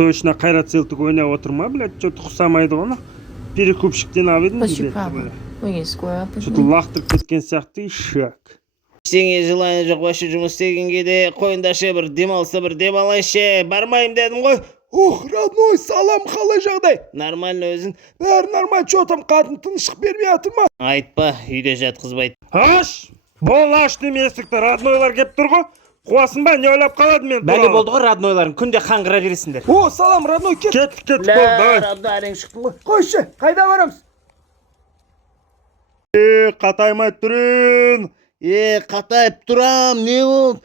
Точно Қайрат Селтик ойнап отыр ма, блядь, что-то ұқсамайды ғой. Перекупщиктен алып едім. What's your problem? We can square up with Что-то me. лақтырып кеткен сияқты ишак. Ештеңе желание жоқ, вообще жұмыс істегенге де қойындашы бір демалса бір демалайыншы. Бармайым дедім ғой. Ох, родной, салам, қалай жағдай? Нормально өзің. Бәрі нормально, что там қатын тыныштық бермей жатыр ма? Айтпа, үйде жатқызбайды. Аш! Бол аш деме есікті, роднойлар кеп тұр ғой. Қуасын ба, не ойлап қалады мен? Бәле болды ғой роднойларың, күнде қаңғыра бересіңдер. О, салам, родной, кет. Кеттік, болды, давай. Родной әрең шықтың ғой. Қойшы, қайда барамыз? Қатаймай тұрын. Қатайып тұрам, не болды?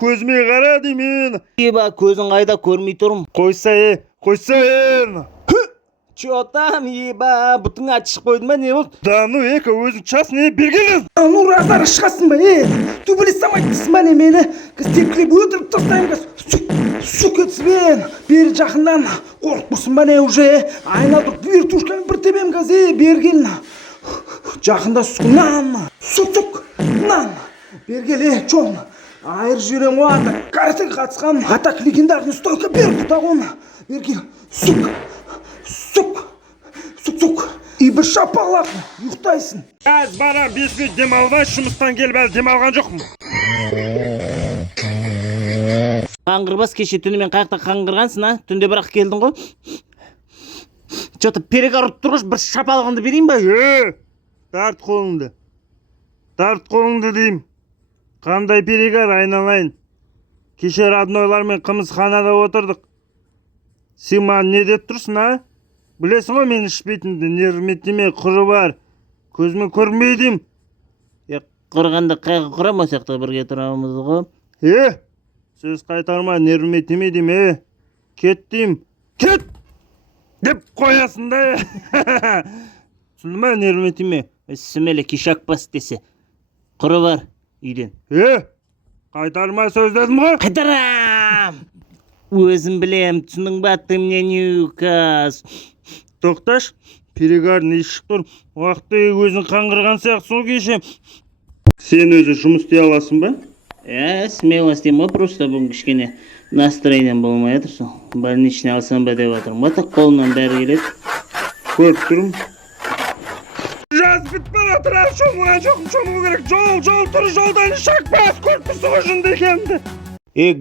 Көзіме қара деймін. Еба, көзің қайда көрмей тұрым. Қойсайын. Чё там, еба, бұтың атшық қойдың ба, не болды? Да, ну, өзің час не бергенін. Ну, разары шығасың ба, төбелес самайтысың ба, не мені? Кіз тепкілеп өтіріп тастайым, кіз сүк етсібен. Бері жақындан қорқпырсың ба, не уже? Айна тұрып, вертушканы бір тебем, кіз, бергел. Жақында нан, сұқ, нан. Бергел, чон. Айыр жүрем о, каратеге қатысқан. Атақ легендарный стойка бер құтағын. Бергел, сұқ. И бір шапалақ, ұйықтайсың. Аз барам, 5 минут демалған, жұмыстан келіп әлі демалған жоқпын. Қаңғырбас, кеше түнімен қаяқта қаңғырғансың, а? Түнде бірақ келдің ғой. Что-то перегар ұрып тұрғыш, бір шапалығынды берейін ба? Тарт қолыңды дейм. Қандай перегар, айналайын. Кеше роднойлармен қымызханада отырдық. Сен маған не деп тұрсың, а? Білесің ғой мен ішпейтінді, нервметеме құры бар. Көзімен көрмейдім. Құрғанда қайғы құрам осяқта бірге тұрамыз ғой. Сөз қайтарма, нервметеме дем, Кет дейм. Кет! Деп қоясың да, Түсінді ма, нервметеме? Сүмелі кешак бас десе. Құры бар, үйден. Қайтарма сөз дедім ғой. Қайтарам! Өзім білем, түсінің ба, ты мне не указ. Тоқташ, перегар не шық тұр. Уақытты өзің қаңғырған сияқты сол кеше. Сен өзі жұмыс істей аласың ба? Смело істеймін, просто бүгін кішкене настроением болмай жатыр. Больничный алсам ба деп жатырмын. Батақ қолынан бәрі келеді. Көріп тұрмын. Жаз бітпей жатыр, шомылған жоқым, шомылу керек. Жол тұр, жолдан шақ бас, көріп тұрсың ғой жынды екенімді.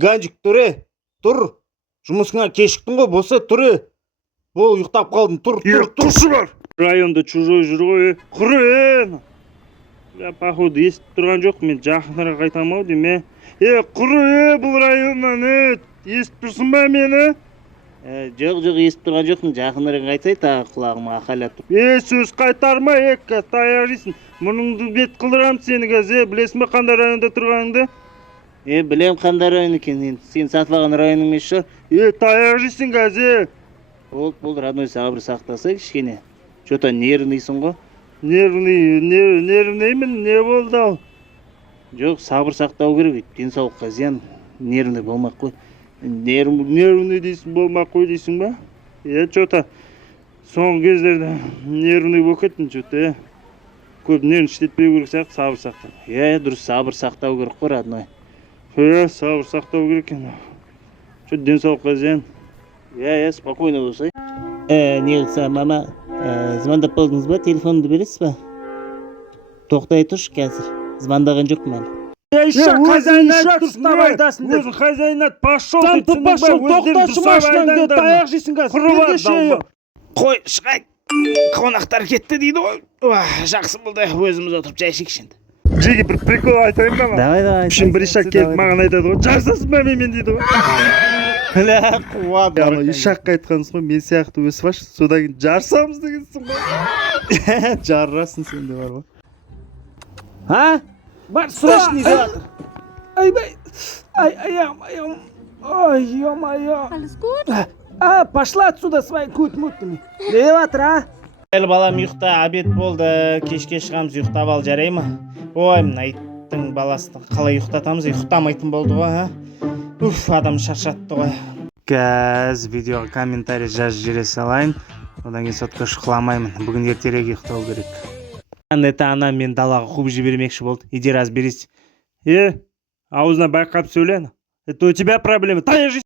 Ганжик, тұр. Жұмысыңа кешіктің ғой, болса тұр. Бол, ұйықтап қалдың, тұр. Тұршы бар. Районда чужой жүр ғой, құры. Походу, естіп тұрған жоқ, мен жақындарға қайтамау дейм, құры, бұл районнан, естіп тұрсың ба мені? Жоқ, естіп тұрған жоқпын, жақындарға қайтсай, тағы құлағыма ақайлап тұр. Сөз қайтарма, таяқ жейсің. Мұныңды бет қылдырам сені қазір, білесің бе қандай районда тұрғаныңды? Білем қандай район екен, сен сатылаған районың емес шығар. Таяқ жейсің қазір. Болды, родной, сабыр сақтаса кішкене. Что-то нервныйсың ғой. Нервнеймін, не болды ау? Жоқ, сабыр сақтау керек, денсаулыққа зиян, нервный болмақ қой. Нервный дейсің, болмақ қой дейсің ба? Что-то соңғы кездерде нервный болып кеттің, что-то, көп нервін шітетпеу керек сияқты, сабыр сақтау. Дұрыс, сабыр сақтау керек қой, родной. Сабыр сақтау керек екен. Что-то денсаулыққа зиян. Спокойно болсай. Неғылса, мама, звондап болдыңыз ба, телефонды бересіз ба? Тоқтай тұршы қазір, звондаған жоқ мәлі. Хозяйнат дұрыстап айтасың деп. Өзің хозяйнат пошел деп түсіндің ба? Тоқташы машинаңды, таяқ жейсің қазір. Қой, шығайт. Қонақтар кетті дейді ғой. Жақсы болды, өзіміз отырып жай ішейікші. Жеге бір прикол айтайын ба? Давай. Үшін бір ишақ келіп маған айтады ғой. Жарсасың ба мен дейді ғой. Қуады. Ишаққа айтқансың ғой, мен сияқты өсіп аш, содан кейін жарсамыз дегенсің ғой. Жаррасың сен де бар ғой. Бар, сұрашы не деп жатыр? Ай, ё-моё. Alles gut? Пошла отсюда своей кут-мутами. Не деп жатыр, Әл балам ұйықта, обед болды, кешке шығамыз, ұйықтап ал, жарай ма? Ой, мына иттің баласты қалай ұйықтатамыз, ұйықтамайтын болды ғой, адам шаршатты ғой. Кәз видеоға комментарий жазып жібере салайын. Одан кейін сотқа шықламаймын. Бүгін ертерек ұйықтау керек. Это ана мен далаға қуып жібермекші болды. Иди разберись. Аузына байқап сөйле. Это у тебя проблема.